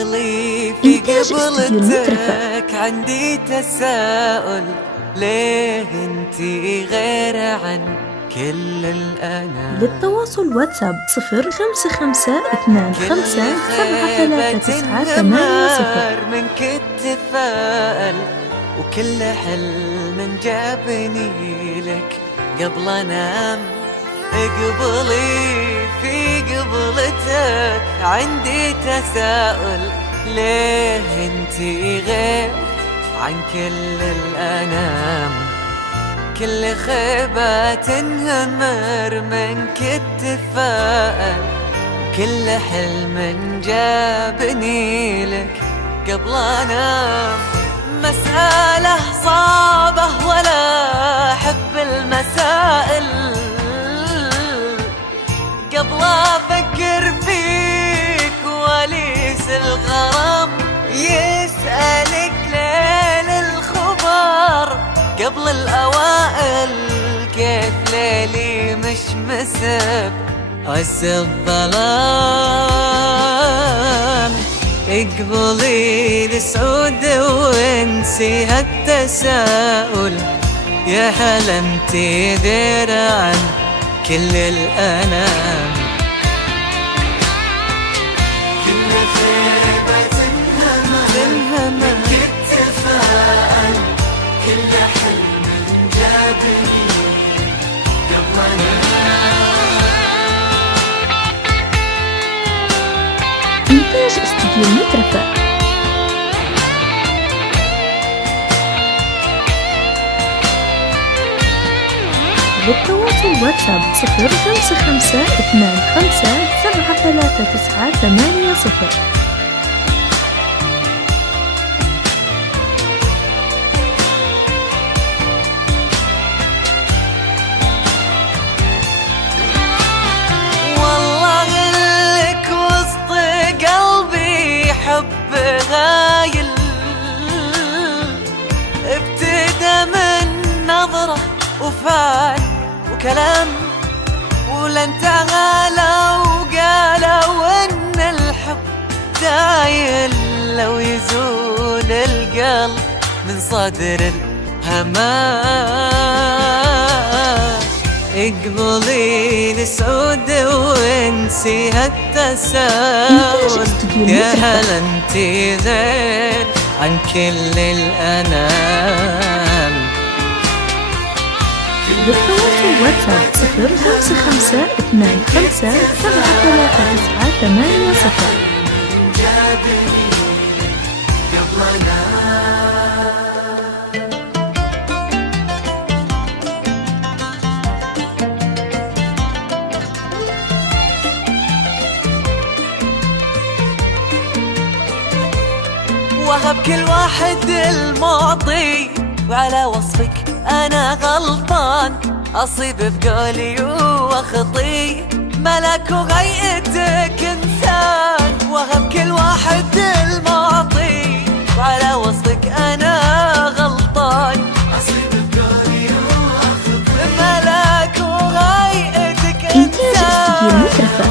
قبلي في قبلتك عندي تساؤل، ليه انتي غير عن كل الأنام؟ للتواصل واتساب 0525257398. منك التفاؤل، وكل حلم جابني لك قبل انام. اقبلي في قبلتك عندي تساؤل، ليه انتي غير عن كل الأنام؟ كل خيبة تنهمر منك التفاؤل، كل حلم جابني لك قبل انام. مسألة صعبة ولا أحب المسائل، قبل أفكر فيك وليس الغرام يسألك ليل الخبر قبل الأوائل. كيف ليلي مش مسب عز الظلام؟ اقبلي لسعود وانسي هالتساؤل، يا هلا انتي غير عن كل الأنام. كل خيبة تنهمر التفاؤل، كل حلم جابني قبل إنتاج استديو مترفة. للتواصل واتساب 0552573980. والله لك وسط قلبي حب غايل، ابتدى من نظرة وفعل وكلام، ولا انتهى لو قالوا ان الحب دايل. لو يزول القلب من صدر الهمان، اقبلي لسعود وانسي هالتساؤل، يا هلا انتي غير عن كل الأنام. للتواصل واتساب 0525573980. وهب كل واحد المعطي، وعلى وصفك أنا غلطان، أصيب بقولي وأخطي، ملك وهيئتك إنسان. وهب كل واحد المعطي، وعلى وصفك أنا غلطان، أصيب بقولي وأخطي، ملك وهيئتك إنتاج استديو مترفة.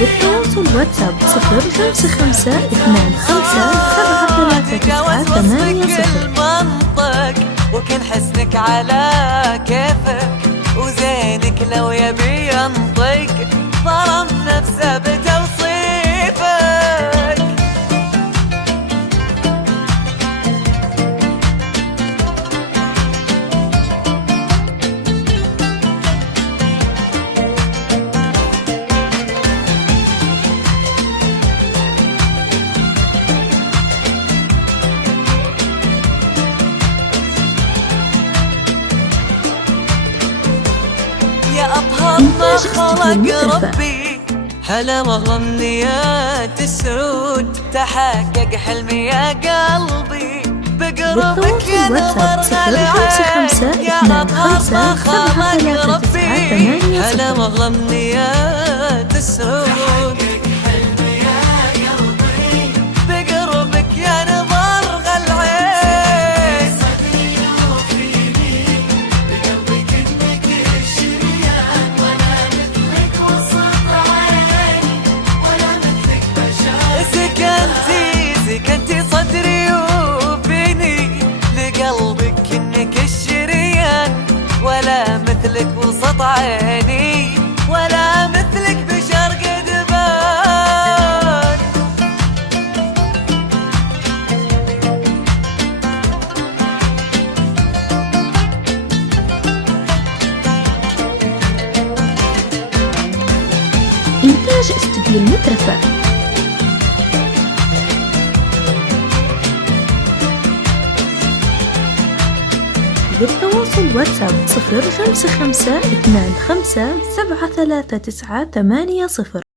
للتواصل واتساب 0552573980. المنطق وكن حسنك على كيفك، وزينك لو يبي ينطق ظلم نفسه بتوصيفك. يا أطهر ما خلق ربي، هلا والله أمنيات السعود، تحقق حلمي يا قلبي بقربك يا نظر العين. يا أطهر ما خلق ربي، هلا والله أمنيات السعود، بقربك يا نظر العين. قرة عيني ولا مثلك بشرق دبان. إنتاج استوديو المترفة. للتواصل واتساب 055 25 73 980.